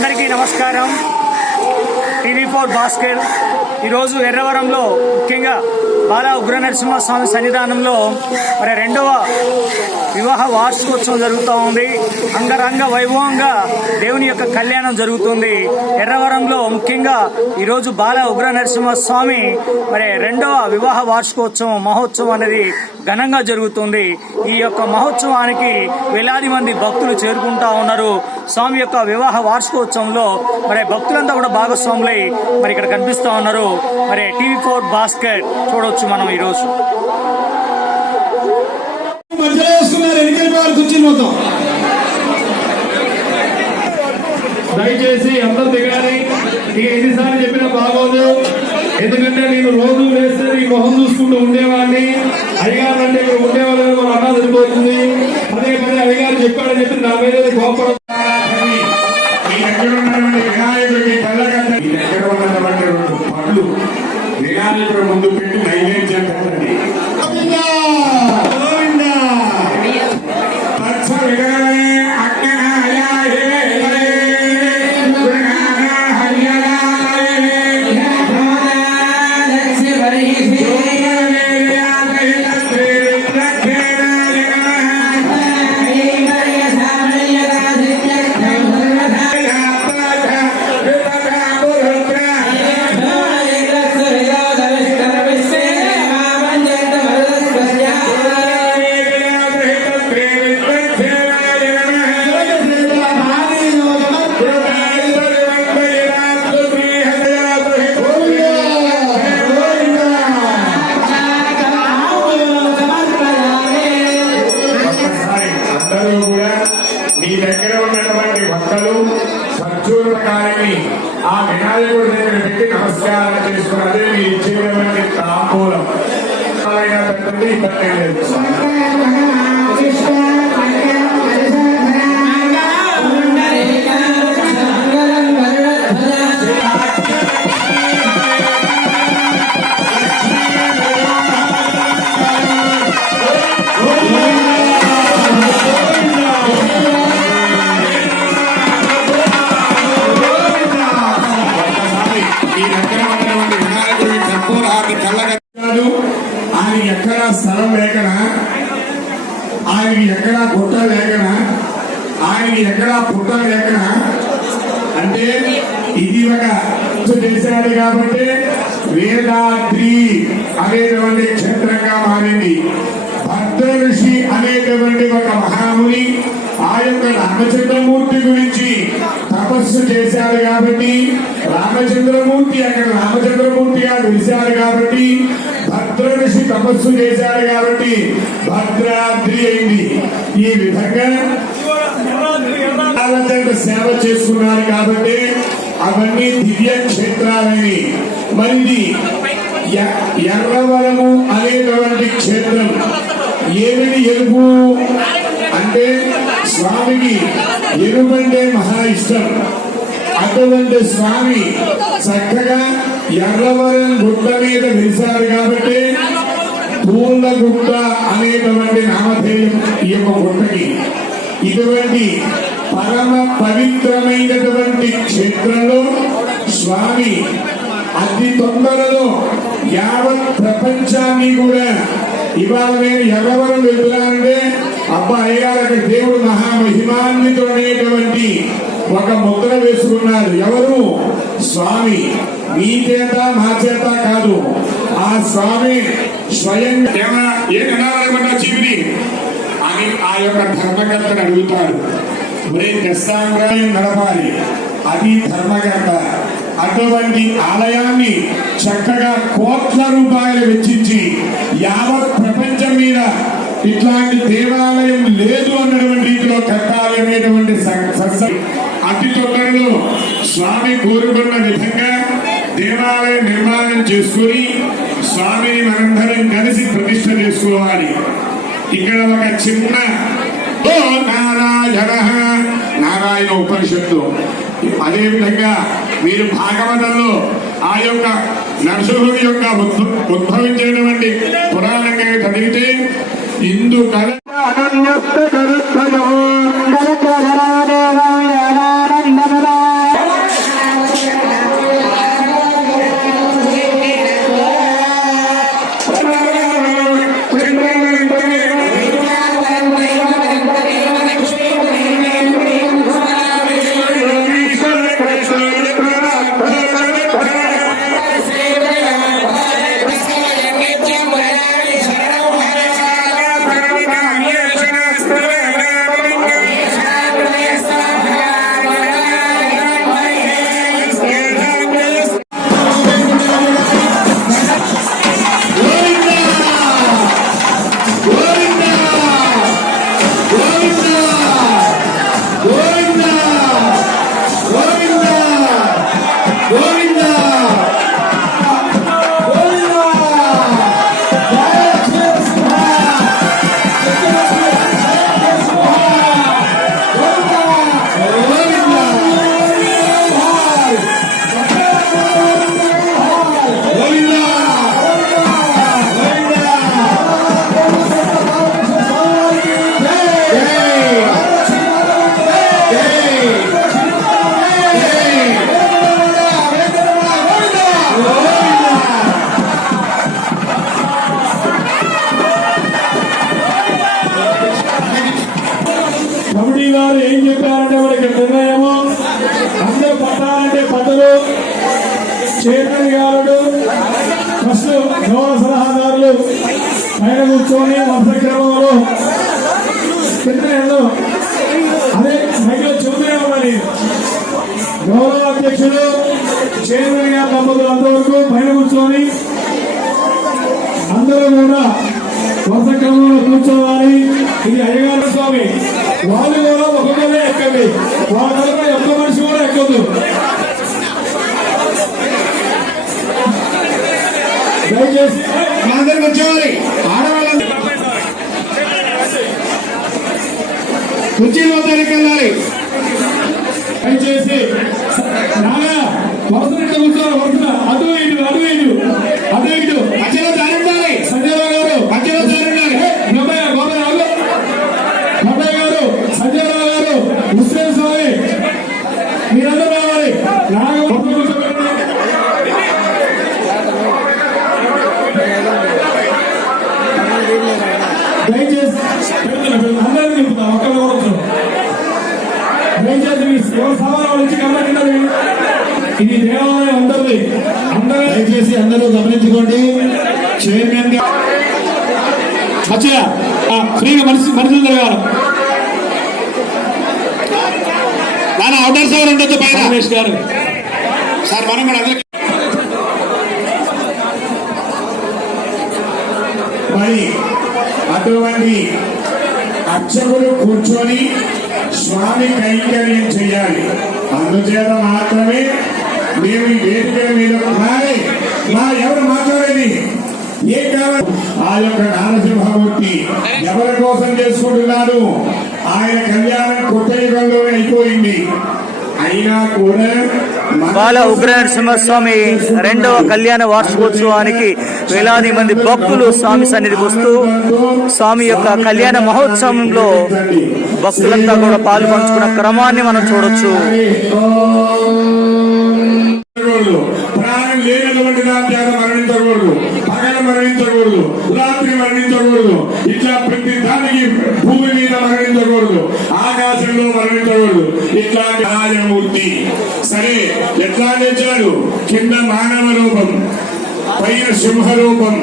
అందరికీ నమస్కారం. TV four Bhaskar ఈరోజు ఎర్రవరంలో ముఖ్యంగా బాలా ఉగ్ర నరసింహస్వామి సన్నిధానంలో మరి రెండవ వివాహ వార్షికోత్సవం జరుగుతూ ఉంది. అంగరంగ వైభవంగా దేవుని యొక్క కళ్యాణం జరుగుతుంది. ఎర్రవరంలో ముఖ్యంగా ఈరోజు బాల ఉగ్ర నరసింహస్వామి మరి రెండవ వివాహ వార్షికోత్సవం మహోత్సవం అనేది ఘనంగా జరుగుతుంది. ఈ యొక్క మహోత్సవానికి వేలాది మంది భక్తులు చేరుకుంటా ఉన్నారు. స్వామి యొక్క వివాహ వార్షికోత్సవంలో మరి భక్తులంతా కూడా భాగస్వాములై మరి ఇక్కడ కనిపిస్తా ఉన్నారు. మరి టీవీ ఫోర్ బాస్కెట్ చూడొచ్చు మనం ఈరోజు. ఎన్నికల కుర్చీలు దయచేసి అందరు దిగాలి. ఇక ఎన్నిసార్లు చెప్పినా బాగోదు. ఎందుకంటే నేను రోజు వేస్తే ఈ మొహం చూసుకుంటూ ఉండేవాడిని. అయ్యగారు అంటే ఇక్కడ ఉండేవాళ్ళు మన అన్న సరిపోతుంది. పదే పదే అయ్యగారు చెప్పాడని చెప్పి నా మీద కోపం ఉన్నటువంటి భక్తులు సజ్జూరకారిని ఆ వినాయకుడి దగ్గర పెట్టి నమస్కారం చేసుకుని అదే మీరు ఇచ్చేటువంటి తాంబూలం. అయినా ఇబ్బంది లేదు. స్థలం లేకనా? ఆయనకి ఎక్కడా గుట్ట లేకనా? ఆయనకి ఎక్కడా పుట్ట లేకనా? అంటే ఇది ఒక చేశాడు కాబట్టి వేదాద్రి అనేటువంటి క్షేత్రంగా మారింది. భద్ర ఋషి అనేటువంటి ఒక మహాముని ఆ యొక్క రామచంద్రమూర్తి గురించి తపస్సు చేశారు కాబట్టి రామచంద్రమూర్తి అక్కడ రామచంద్రమూర్తిగా వెలిశాడు కాబట్టి భద్ర తపస్సు చేశారు కాబట్టి భద్రాద్రి అయింది. ఈ విధంగా సేవ చేసుకున్నారు కాబట్టి అవన్నీ దివ్య క్షేత్రాలని. మరి ఎర్రవరము అనేటువంటి క్షేత్రం. ఏమిటి ఎరుపు? అంటే స్వామికి ఎరుపంటే అంటే మహా ఇష్టం. అటువంటి స్వామి చక్కగా ఎర్రవరం గుట్ట మీద నిలిచారు కాబట్టి పూర్ణగుట్ట అనేటువంటి నామధేయం ఈ యొక్క గుట్టకి. ఇటువంటి పరమ పవిత్రమైనటువంటి క్షేత్రంలో స్వామి అతి తొందరలో యావత్ ప్రపంచాన్ని కూడా ఇవాళ నేను ఎర్రవరం వెళ్తున్నానంటే అబ్బా అయ్యారు అక్కడ దేవుడు మహామహిమాన్వితుడు అనేటువంటి ఒక ముద్ర వేసుకున్నారు. ఎవరు? స్వామి. మీ చేత మా చేత కాదు. ఆ స్వామి స్వయం ఏ కనాలనుకున్నా చివరి అని ఆ యొక్క ధర్మకర్తను అడుగుతాడు. ఒరే దశాంగ్రాయం నడపాలి. అది ధర్మకర్త. అటువంటి ఆలయాన్ని చక్కగా కోట్ల రూపాయలు వెచ్చించి యావత్ ప్రపంచం మీద ఇట్లాంటి దేవాలయం లేదు అన్నటువంటి రీతిలో కట్టాలి అనేటువంటి అతి తొందరలో స్వామి కోరుకున్న విధంగా దేవాలయం నిర్మాణం చేసుకుని స్వామిని మనందరం కలిసి ప్రతిష్ట చేసుకోవాలి. ఇక్కడ ఒక చిన్న ఓ నారాయణ నారాయణ ఉపనిషత్తు. అదే విధంగా మీరు భాగవతంలో ఆ యొక్క నరసింహుడి యొక్క ఉద్భవించేటువంటి పురాణంగా చదివితే ఇందు కల అనన్యస్త కరుత్తయో చైర్మన్ గారు ఫస్ట్ గౌరవ సలహాదారులు పైన కూర్చొని వరుస క్రమంలో కింద అదే మైలో చెబుతూనే ఉండాలి గౌరవ అధ్యక్షుడు చైర్మన్ గారు దంపతులు అంతవరకు పైన కూర్చొని అందరూ కూడా వరుస క్రమంలో కూర్చోవాలి. ఇది అయ్యగారు స్వామి. వాళ్ళు కూడా ఒక్కొక్కరే ఎక్కండి. వాళ్ళ తరఫున ఒక్క మనిషి దయచేసి అందరికి వచ్చేవారి ఆడవాళ్ళందరూ కుర్చీలు వద్దరికి వెళ్ళాలి దయచేసి నాగా వరుస కూర్చో వరుస. అటు ఇటు అటు ఇటు అటు ఇటు. మధ్యలో దారి ఉండాలి సంజయరావు గారు మధ్యలో దారి ఉండాలి గొప్పయ్య గోపయ్య గొప్పయ్య గారు సంజయరావు గారు ముస్లిం స్వామి. మీరందరూ రావాలి. నాగ వరుస కూర్చోబెట్టండి. దయచేసి అందరినీ నింపుతాం ఒక్కరు కూడా వచ్చాం దయచేసి మీ ఎవరు సవాలు వచ్చి కమ్మటిన్నది ఇది దేవాలయం అందరిది. అందరూ దయచేసి అందరూ గమనించుకోండి. చైర్మన్గా మచ్చయ్య ఫ్రీగా మనిషి మనుషులు జరగాలి నాన్న అవుటర్ సైడ్ ఉండొచ్చు పైన. రమేష్ గారు. సార్ మనం కూడా అందరికి మరి అటువంటి అర్చకులు కూర్చొని స్వామి కైంకర్యం చేయాలి. అందుచేత మాత్రమే మేము ఈ వేదిక మీద మారే మా ఎవరు మాట్లాడేది? ఏం కావాలి? ఆ యొక్క నారసింహమూర్తి ఎవరి కోసం చేసుకుంటున్నారు ఆయన కళ్యాణం కొత్త యుగంలోనే అయిపోయింది. బాల ఉగ్ర నరసింహస్వామి రెండవ కళ్యాణ వార్షికోత్సవానికి వేలాది మంది భక్తులు స్వామి సన్నిధికి వస్తూ స్వామి యొక్క కళ్యాణ మహోత్సవంలో భక్తులంతా కూడా పాలు పంచుకున్న క్రమాన్ని మనం చూడొచ్చు. మరణించకూడదు ప్రాణం లేనటువంటి దాని చేత మరణించకూడదు పగల మరణించకూడదు రాత్రి మరణించకూడదు ఇట్లా ప్రతి దానికి భూమి మీద మరణించకూడదు ఆకాశంలో మరణించకూడదు. ఇట్లాంటి రాజమూర్తి సరే ఎట్లా తెచ్చాడు కింద మానవ రూపం పైన సింహ రూపం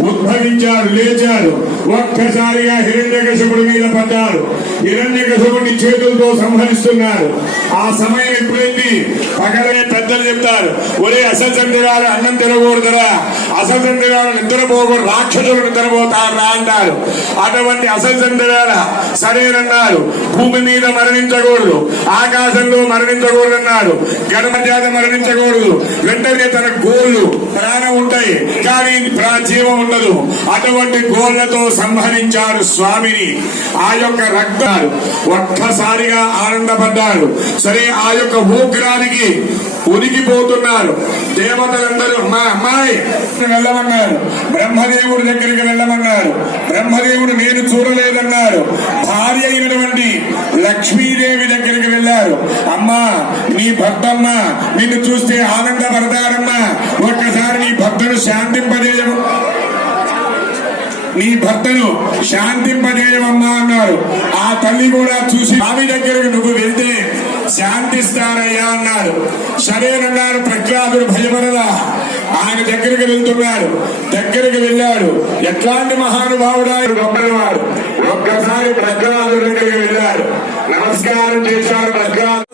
ఉద్భవించాడు లేచాడు. ఒక్కసారిగా హిరణ్యకశపుడి మీద పడ్డాడు. హిరణ్యకశపుడిని చేతులతో సంహరిస్తున్నారు. ఆ సమయం ఎప్పుడైంది? పగలే పెద్దలు చెప్తారు. ఒరే అసలు గారు అన్నం తినకూడదురా. అసలు గారు నిద్రపోకూడదు రాక్షసులు నిద్రపోతారా అంటారు. అటువంటి అసలు గారు సరేనన్నారు. భూమి మీద మరణించకూడదు. ఆకాశంలో మరణించకూడదు అన్నారు గడప మరణించకూడదు. వెంటనే తన గోళ్ళు ప్రాణం ఉంటాయి. కానీ ప్రాణ జీవం ఉండదు. అటువంటి గోళ్ళతో సంహరించారు స్వామిని. ఆ యొక్క రక్తాలు ఒక్కసారిగా ఆనందపడ్డాడు సరే ఆ యొక్క ఉగ్రానికి ఉనికిపోతున్నారు. దేవతలందరూ మా అమ్మాయి! వెళ్ళమన్నారు. బ్రహ్మదేవుడి దగ్గరికి వెళ్ళమన్నారు. బ్రహ్మదేవుడు నేను చూడలేదన్నారు. భార్య అయినటువంటి లక్ష్మీదేవి దగ్గరికి వెళ్ళారు. అమ్మా నీ భర్తమ్మ నిన్ను చూస్తే ఆనందపడతారమ్మా. ఒక్కసారి నీ భక్తుడు శాంతింపజేయము. నీ భర్తను శాంతింపజేయమన్నా అన్నారు ఆ తల్లి కూడా చూసి ఆమె దగ్గరకు నువ్వు వెళ్తే శాంతిస్తారయ్యా అన్నాడు. సరేనన్నారు ప్రఖ్యాతుడు భయపడదా ఆయన దగ్గరికి వెళ్తున్నాడు. దగ్గరికి వెళ్ళాడు. ఎట్లాంటి మహానుభావుడా గొప్పవాడు? ఒక్కసారి ప్రఖ్యాతుడి దగ్గరికి వెళ్ళాడు. నమస్కారం చేశాడు ప్రహ్లాదు.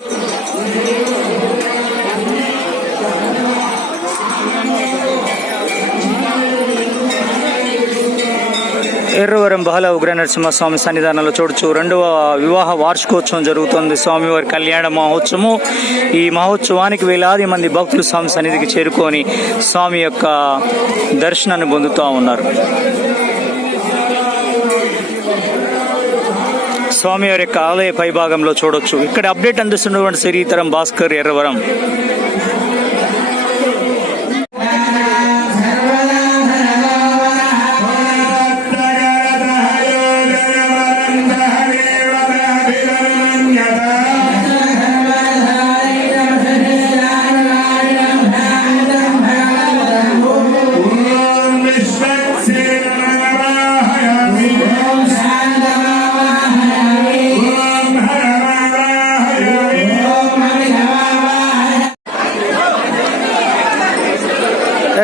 ఎర్రవరం బాల ఉగ్ర నరసింహస్వామి సన్నిధానంలో చూడొచ్చు రెండవ వివాహ వార్షికోత్సవం జరుగుతోంది. స్వామివారి కళ్యాణ మహోత్సవము. ఈ మహోత్సవానికి వేలాది మంది భక్తులు స్వామి సన్నిధికి చేరుకొని స్వామి యొక్క దర్శనాన్ని పొందుతూ ఉన్నారు. స్వామివారి యొక్క ఆలయ పైభాగంలో చూడొచ్చు. ఇక్కడ అప్డేట్ అందిస్తున్నటువంటి శ్రీతరం భాస్కర్ ఎర్రవరం.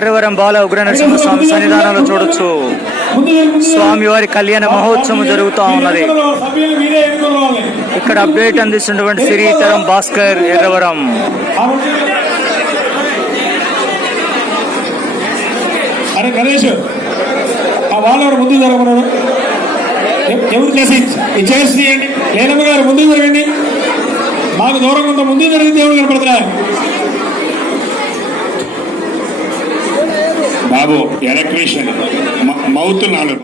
ఎర్రవరం బాల ఉగ్ర నరసింహస్వామి సన్నిధానంలో చూడొచ్చు. ముందు జరుగు. స్వామివారి కళ్యాణ మహోత్సవం జరుగుతూ ఉన్నది. ఇక్కడ అప్డేట్ అందిస్తున్నటువంటి శ్రీతరం భాస్కర్ ఎర్రవరం. అరే గణేష్ ఆ వాళ్ళు ముందు జరగమన్నాడు ఎవ- ఎవరు చేసి ఈ చైర్స్ తీయండి? లేనమ్మ గారు ముందు జరగండి. మాకు దూరం కొంత ముందు జరిగితే ఎవరు కనపడుతున్నా ಹಾಗೂ ಎಲೆಕ್ಟ್ರಿಷಿಯನ್ ಮೌತ್ ನಾಲ್ಕು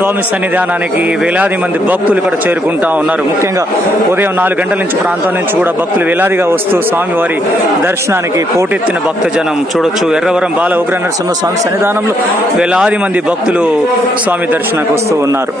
స్వామి సన్నిధానానికి వేలాది మంది భక్తులు ఇక్కడ చేరుకుంటా ఉన్నారు. ముఖ్యంగా ఉదయం నాలుగు గంటల నుంచి ప్రాంతం నుంచి కూడా భక్తులు వేలాదిగా వస్తూ స్వామివారి దర్శనానికి పోటెత్తిన భక్తజనం చూడొచ్చు. ఎర్రవరం బాల ఉగ్ర నరసింహస్వామి సన్నిధానంలో వేలాది మంది భక్తులు స్వామి దర్శనకు వస్తూ ఉన్నారు.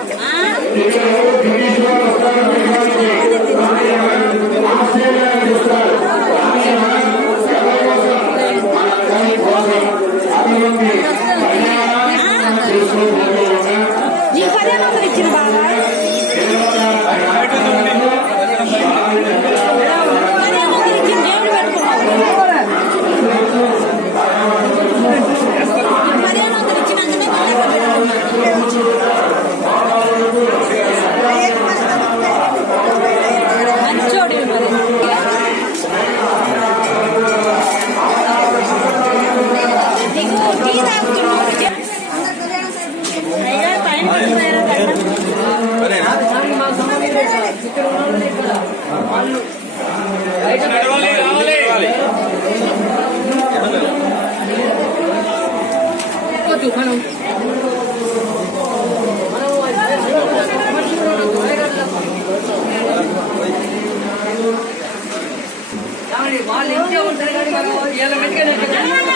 ఇంకే ఉంటారు కానీ మనం వీళ్ళ మెట్టుకనే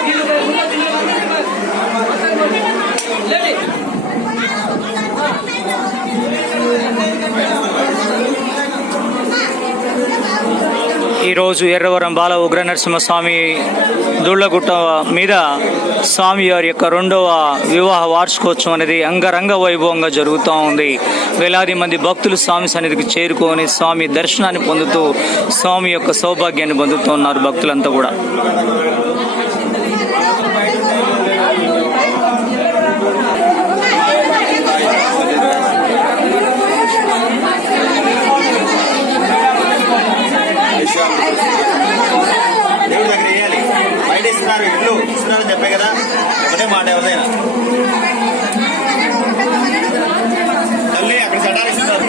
వీళ్ళు లేండి ఈరోజు ఎర్రవరం బాల ఉగ్ర నరసింహస్వామి దూళ్ళగుట్ట మీద స్వామి వారి యొక్క రెండవ వివాహ వార్షికోత్సవం అనేది అంగరంగ వైభవంగా జరుగుతూ ఉంది. వేలాది మంది భక్తులు స్వామి సన్నిధికి చేరుకొని స్వామి దర్శనాన్ని పొందుతూ స్వామి యొక్క సౌభాగ్యాన్ని పొందుతున్నారు భక్తులంతా కూడా దేవుడి దగ్గర వేయాలి బయట ఇస్తున్నారు ఇల్లు ఇస్తున్నారని చెప్పే కదా? ఒకటే మాట ఎవరైనా తల్లి అక్కడ చట్టాలు ఇస్తున్నారు.